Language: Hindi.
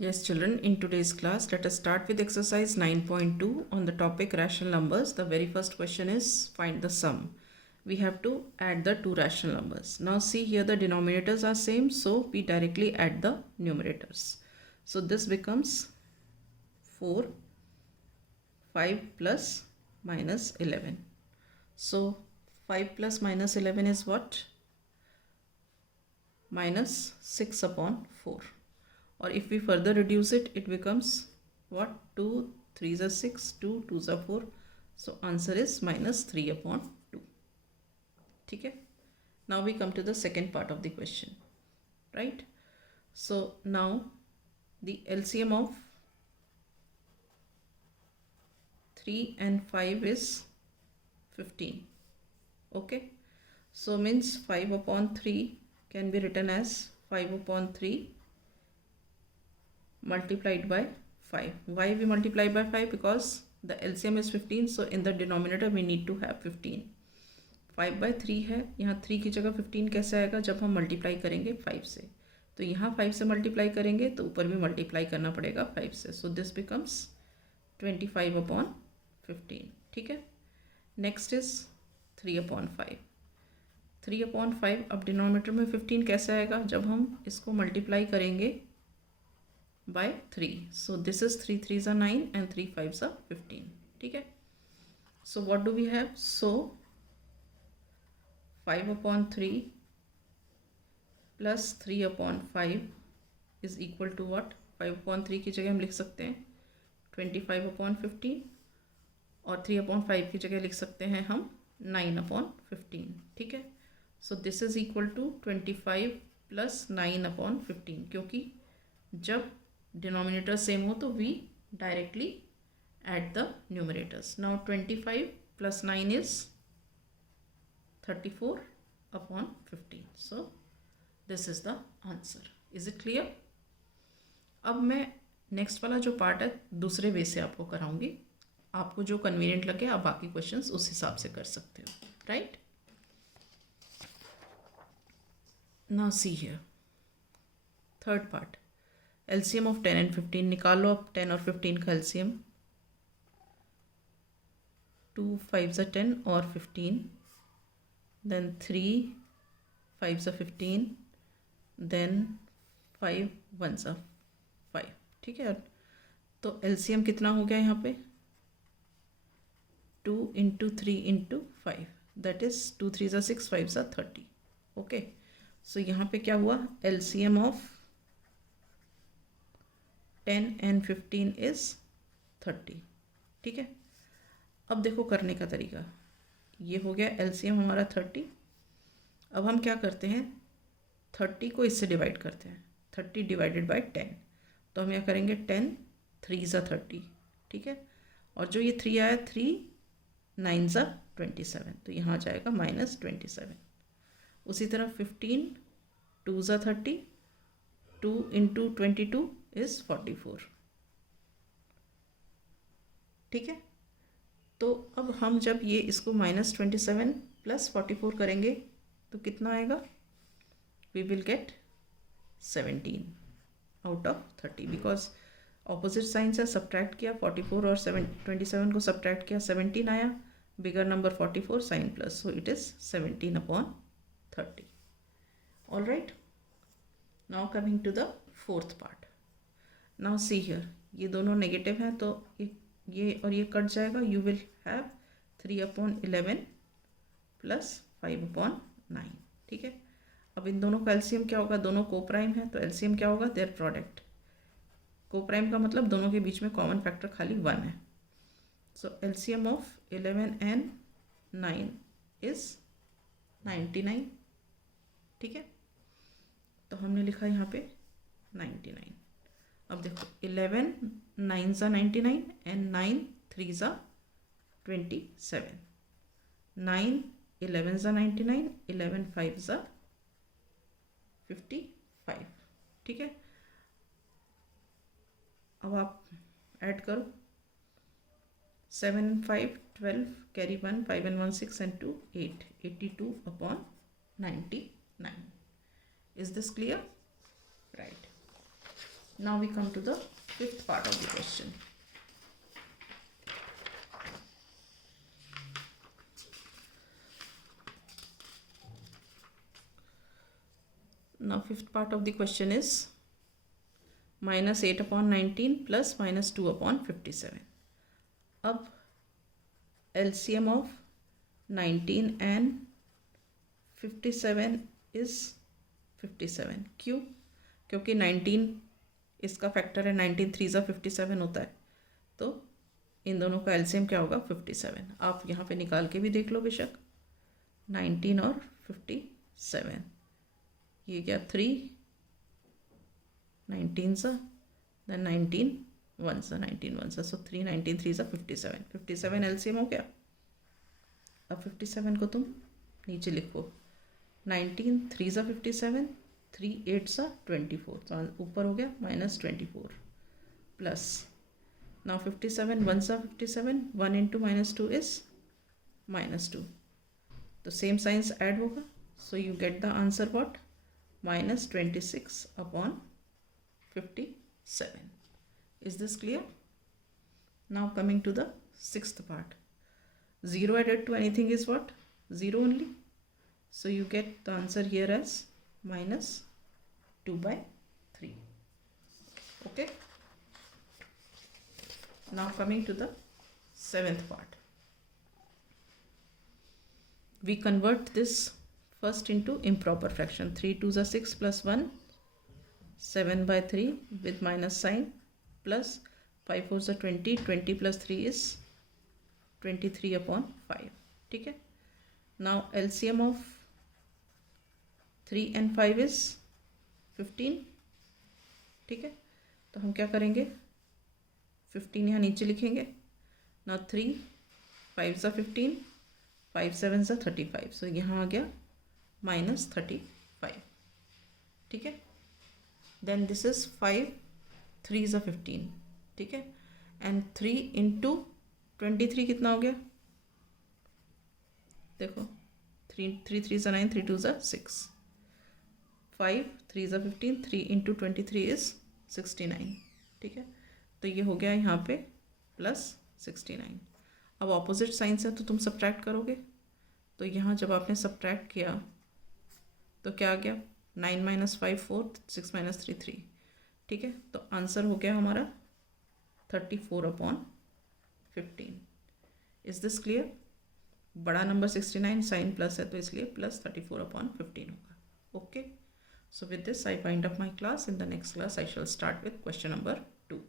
Yes, children, in today's class, let us start with exercise 9.2 on the topic rational numbers. The very first question is find the sum. We have to add the two rational numbers. Now see here the denominators are same, so we directly add the numerators. So this becomes 4, 5 plus minus 11. So 5 plus minus 11 is what? Minus 6 upon 4. Or if we further reduce it, it becomes what? 2 3s are 6, 2 2s are 4. So answer is minus 3 upon 2. Okay. Now we come to the second part of the question, right? So now the LCM of 3 and 5 is 15. Okay. So means 5 upon 3 can be written as 5 upon 3 multiplied by 5. Why we multiply by 5? Because the LCM is 15, so in the denominator we need to have 15. 5 by 3 है, यहाँ 3 की जगह 15 कैसे आएगा? जब हम मल्टीप्लाई करेंगे 5 से, तो यहाँ 5 से मल्टीप्लाई करेंगे तो ऊपर भी मल्टीप्लाई करना पड़ेगा 5 से. So this becomes 25 upon 15. ठीक है. Next is 3 upon 5. 3 अपॉन 5, अब डिनोमिनेटर में 15 कैसे आएगा? जब हम इसको मल्टीप्लाई करेंगे by 3. So this is 3 3s are 9 and 3 5s are 15. ठीक है. So what do we have? So 5 upon 3 plus 3 upon 5 is equal to what? 5 upon 3 की जगह हम लिख सकते हैं 25 upon 15 और 3 upon 5 की जगह लिख सकते हैं हम 9 upon 15. ठीक है. So this is equal to 25 plus 9 upon 15. क्योंकि जब डिनोमिनेटर सेम हो तो we directly add the numerators. Now 25 plus 9 is 34 upon 15. So this is the answer. Is it clear? अब मैं नेक्स्ट वाला जो पार्ट है दूसरे वे से आपको कराऊंगी. आपको जो कन्वीनियंट लगे आप बाकी क्वेश्चंस उस हिसाब से कर सकते हो. Right. Now see here third part. LCM of 10 and 15 निकाल लो. अब 10 और 15 का LCM. 2 5s are 10 और 15. Then 3 5s are 15. Then 5 1s are 5. ठीक है. तो LCM कितना हो गया यहाँ पे? 2 into 3 into 5. That is 2 3s are 6, 5s are 30. Okay. So यहाँ पे क्या हुआ? LCM of 10 and 15 is 30. ठीक है. अब देखो करने का तरीका. ये हो गया LCM हमारा 30. अब हम क्या करते हैं? 30 को इससे डिवाइड करते हैं. 30 डिवाइडेड बाय 10. तो हम क्या करेंगे? 10 3s are 30. ठीक है. और जो ये 3 आया 3 9s are 27. तो यहाँ आ जाएगा माइनस 27. उसी तरह 15 2s are 30. 2 into 22 is 44. ठीक है. तो अब हम जब ये इसको माइनस 27 प्लस 44 करेंगे तो कितना आएगा? We will get 17 out of 30. Because opposite sign से सब्ट्रैक्ट किया 44 और 27 को सब्ट्रैक्ट किया 17 आया. Bigger number 44 sign plus, so it is 17 upon 30. All right. Now coming to the fourth part. Now see here, ये दोनों नेगेटिव हैं तो ये और ये कट जाएगा. You will have 3 upon 11 plus 5 upon 9. ठीक है. अब इन दोनों का एलसीएम क्या होगा? दोनों को प्राइम है तो एलसीएम क्या होगा? Their product. को प्राइम का मतलब दोनों के बीच में कॉमन फैक्टर खाली 1 है. सो एलसीएम ऑफ 11 एंड 9 इज 99. ठीक है. तो हमने लिखा यहाँ पे 99. अब देखो 11 9s are 99 and 9 3s are 27. 9 11s are 99, 11 5s are 55. ठीक है. अब आप ऐड करो. 7 and 5 12, carry 1, 5 and 1 6 and 2 8. 82 upon 99. Is this clear? Right. Now we come to the fifth part of the question. Now fifth part of the question is minus 8 upon 19 plus minus 2 upon 57. अब LCM of 19 and 57 is 57. क्यों? क्योंकि 19 इसका फैक्टर है, 19 3 ज़ा 57 होता है, तो इन दोनों का एलसीएम क्या होगा 57. आप यहाँ पे निकाल के भी देख लो बेशक. 19 और 57, ये क्या 3 19 सा, देन 19 1 सा, 19 1 सा, सो 3 19 3 सा 57. 57 एलसीएम हो गया. अब 57 को तुम नीचे लिखो. 19 3 सा 57, 3 8 सा 24, तो ऊपर हो गया माइनस 24 प्लस. नाउ 57 1 सा 57, 1 इंटू माइनस 2 इज माइनस 2, तो सेम साइंस ऐड होगा. So you get the answer what, minus 26 upon 57. Is this clear? Now coming to the sixth part. 0 added to anything is what? 0 only. So you get the answer here as minus 2 by 3. Okay. Now coming to the seventh part. We convert this first into improper fraction. 3 2s are 6 plus 1, 7 by 3 with minus sign, plus 5 4s are 20, 20 plus 3 is 23 upon 5. ठीक है. Now LCM of 3 and 5 is 15. ठीक है, तो हम क्या करेंगे, 15 यहाँ नीचे लिखेंगे. Now 3 5s are 15, 5 7s are 35, so यहाँ आ गया minus 35. ठीक है. Then this is 5 3 is 15. ठीक है, एंड 3 इंटू 23 कितना हो गया, देखो 3 3 3 is 9, 3 2 is 6, 5 3 is 15, 3 into 23 is 69. ठीक है, तो ये हो गया यहाँ पे प्लस 69. अब ऑपोजिट साइंस है तो तुम सब्ट्रैक्ट करोगे, तो यहाँ जब आपने सब्ट्रैक्ट किया तो क्या आ गया, 9 माइनस 5 4, 6 माइनस 3 3. ठीक है, तो आंसर हो गया हमारा 34 अपॉन 15. Is this clear? बड़ा नंबर 69, साइन प्लस है तो इसलिए प्लस 34 अपॉन 15 होगा. Okay, so with this I wind up my class. In the next class I shell start with question number 2.